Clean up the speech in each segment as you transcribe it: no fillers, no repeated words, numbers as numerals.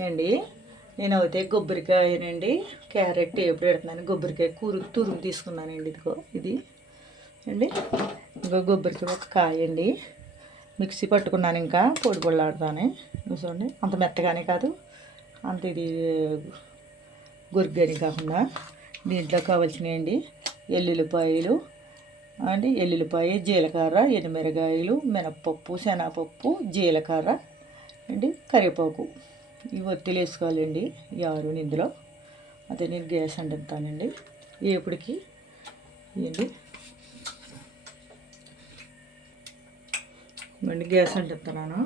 అండి నేనైతే కొబ్బరికాయనండి క్యారెట్ ఎప్పుడు పెడుతున్నాను. కొబ్బరికాయ తురుము తీసుకున్నానండి. ఇదిగో ఇది అండి. ఇంకో కొబ్బరికాయ ఒక కాయ అండి. మిక్సీ పట్టుకున్నాను. ఇంకా పొడి పొడిలాడుతానే చూడండి. అంత మెత్తగానే కాదు, అంత ఇది గొరిగని కాకుండా. దీంట్లో కావాల్సినవి ఎల్లుల్లిపాయలు అండి, ఎల్లుల్లిపాయ, జీలకర్ర, ఎండుమిరగాయలు, మినప్పప్పు, శనగపప్పు, జీలకర్ర అండి, కరివేపాకు. ఇవి ఒత్తిలు వేసుకోవాలండి. ఈ 6 ఇందులో. అదే నేను గ్యాస్ అంటుతానండి. ఎప్పటికి ఏంటి మళ్ళీ గ్యాస్ అంటున్నాను.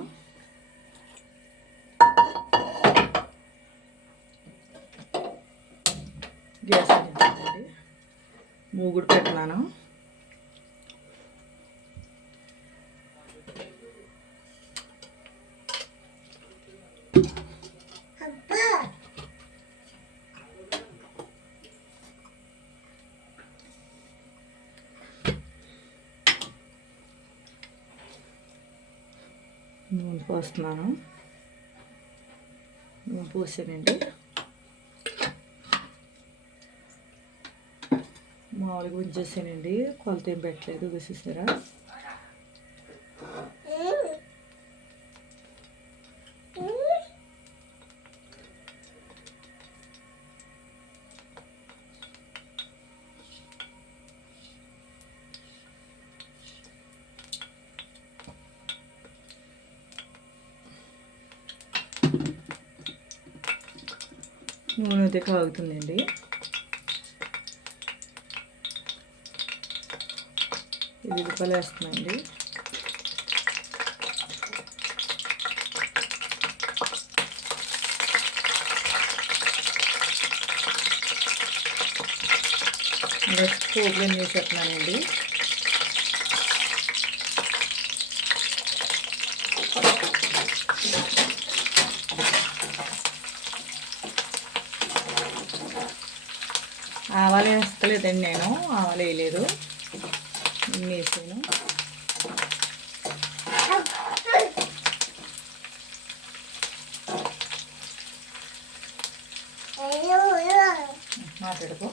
గ్యాస్ అంటుతానండి. మూగుడు పెడుతున్నాను. నూనె పోస్తున్నాను. నూనె పోసానండి. మామూలుగా ఉంచేసానండి. కొలత ఏం పెట్టలేదు. వేసేసారా? నూనె అయితే కాగుతుందండి. ఉల్లిపాయలు వేస్తున్నాండి. నెక్స్ట్ పోపులు వేసేస్తున్నానండి. ఆవాలు వేస్తలేదండి. నేను ఆవాలు వేయలేదు. వేసాను. మాట్లాడుకో.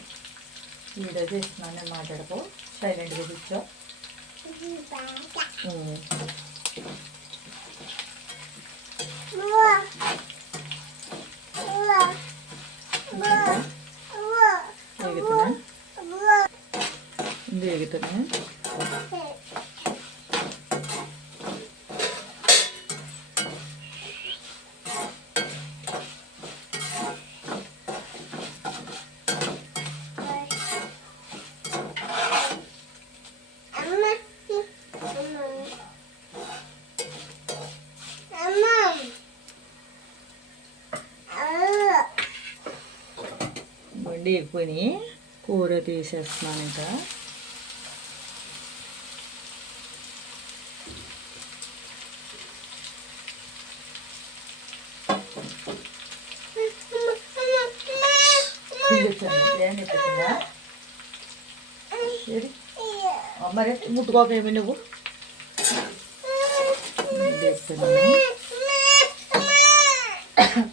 వీడియో చేస్తున్నాను. నేను మాట్లాడుకో. సైలెంట్గా కూర్చో. వేగుతున్నా. వండి ఎక్కువని కూర తీసేస్తున్నాను. ఇంకా మరి ముట్టుకోకేమి నువ్వు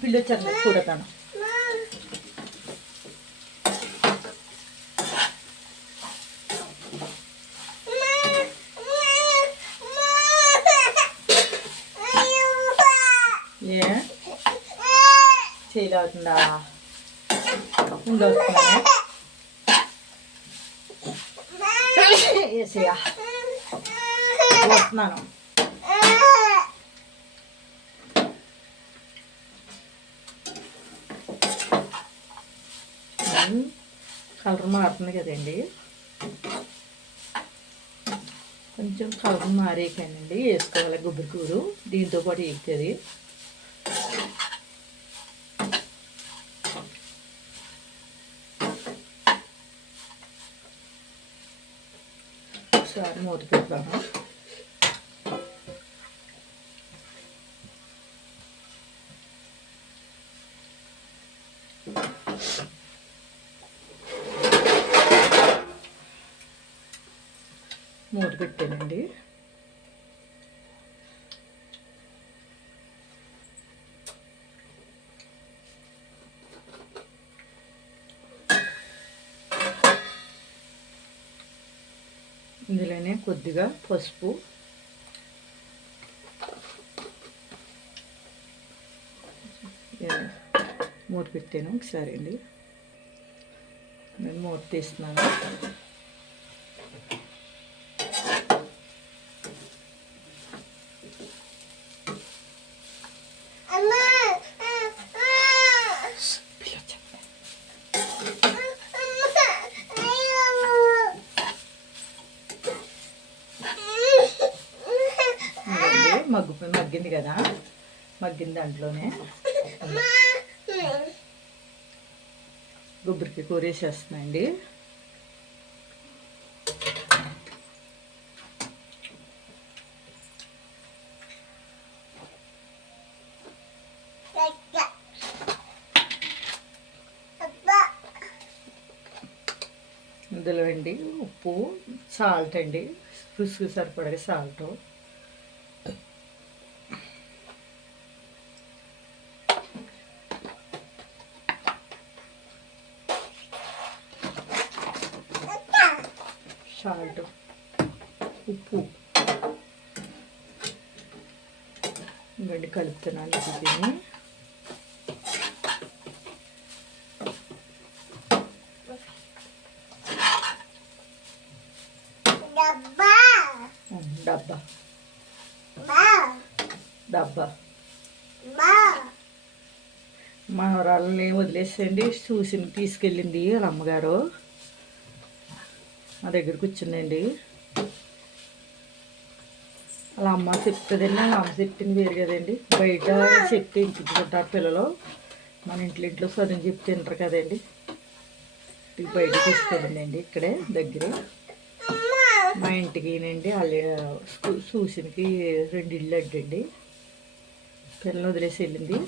పిల్లొచ్చాను కూడతాను. ఏ చేయలేవుతుందా? ఉండొస్తున్నా వేసేయా వస్తున్నాను. కలర్ మారుతుంది కదండి. కొంచెం కలర్ మారేకానండి వేసుకోవాలి గుబ్బరికూరు. దీంతో పాటు ఎగుతుంది. ఒకసారి మూత పెడతాను. మూత పెట్టానండి. ఇందులోనే కొద్దిగా పసుపు, మూత పెట్టాను ఒకసారి అండి. నేను మూత తీస్తున్నాను. మగ్గింది కదా, మగ్గిన దాంట్లోనే గుబ్బరికి కూర వేసేస్తున్నాయండి. ఇందులో అండి ఉప్పు, సాల్ట్ అండి, రుచికి సరిపడే సాల్ట్, ఉప్పు ఇవన్నీ కలుపుతున్నాను. దీన్ని డబ్బా మనవరాలని వదిలేసండి, చూసి తీసుకెళ్ళింది వాళ్ళ అమ్మగారు. మా దగ్గర కూర్చుందండి. అలా అమ్మ చెప్తుందండి, వాళ్ళ అమ్మ చెప్పింది వేరు కదండి. బయట చెప్తే ఇంటించుకుంటారు పిల్లలు, మన ఇంట్లో చదువు చెప్తే తింటారు కదండి. బయట తీసుకెళ్ళిందండి, ఇక్కడే దగ్గరే మా ఇంటికినండి. వాళ్ళ సూసినికి 2 ఇళ్ళు అడ్డండి. పిల్లలు వదిలేసి వెళ్ళింది.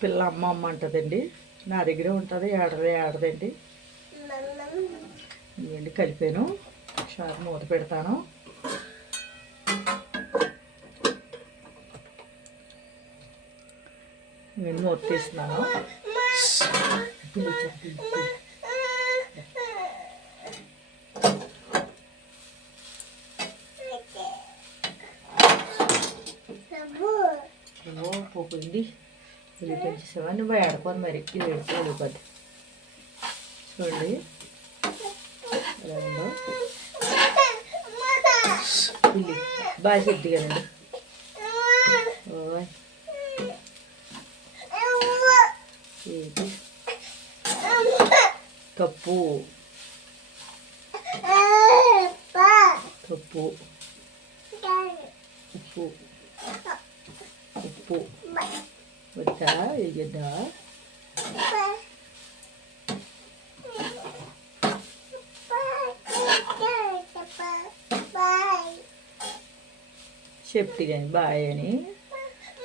పిల్ల అమ్మ అమ్మ అంటుందండి. నా దగ్గరే ఉంటుంది, ఆడదండి. ఇవన్నీ కలిపాను. ఒకసారి మూత పెడతాను. నేను మూత తీస్తున్నాను. పోయింది. ఉల్లి పెంచేసావా నువ్వు ఆడుకోని మరి ఉల్లిపోద్ది. చూడండి ఎలా ఉందో. ఉల్లి బాగా చెద్ది కదండి. కప్పు ఉప్పు వద్దా వేయద్దా? చెప్తి కానీ బాయ్ అని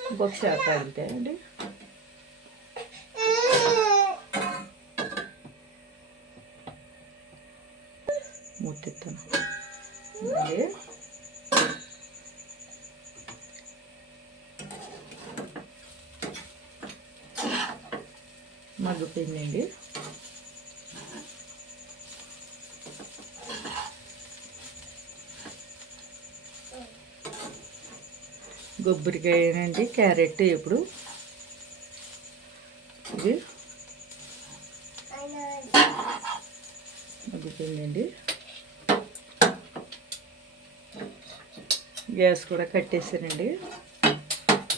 ఇంకొకసారి తాగుతాయండి. ముట్టిస్తాను మళ్ళీ. మగ్గిపోయిందండి. కొబ్బరికాయనండి, క్యారెట్ ఇప్పుడు ఇది మగ్గిపోయిందండి. గ్యాస్ కూడా కట్టేసానండి.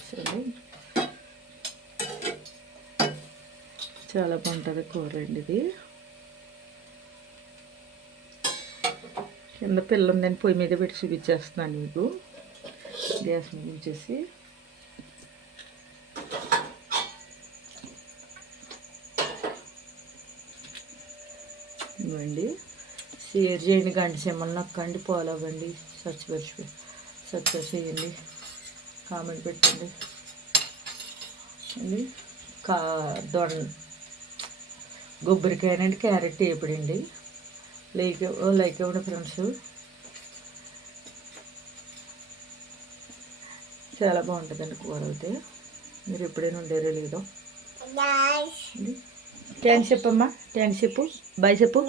సరే, చాలా బాగుంటుంది కూర అండి ఇది. కింద పిల్ల ఉందని పొయ్యి మీద పెట్టి చూపించేస్తున్నాను మీకు. గ్యాస్ మీద ఉంచేసి ఇవ్వండి. షేర్ చేయండి, గంట సింబల్ నొక్కండి, ఫాలో అవ్వండి, సబ్స్క్రైబ్ చేయండి, కామెంట్ పెట్టండి. కొబ్బరికాయనండి, క్యారెట్ వేపడండి. లైక్ ఇవ్వండి ఫ్రెండ్స్. చాలా బాగుంటుందండి కూర అయితే. మీరు ఎప్పుడైనా ఉండేదో లేదో. థ్యాంక్స్ చెప్పమ్మా, థ్యాంక్స్ చెప్పు, బాయ్ చెప్పు,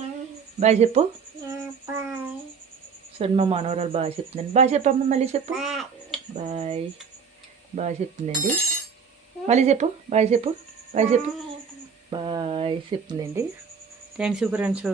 బాయ్ చెప్పు. చూడండి మా మనవరాలు బాగా చెప్తుందండి. బాగా చెప్పమ్మా, మళ్ళీ చెప్పు, బాయ్. బాగా చెప్తుందండి, మళ్ళీ చెప్పు, బాయ్ చెప్పు, బాయ్ చెప్పు, బాయ్ చెప్తుందండి. Thanks friends.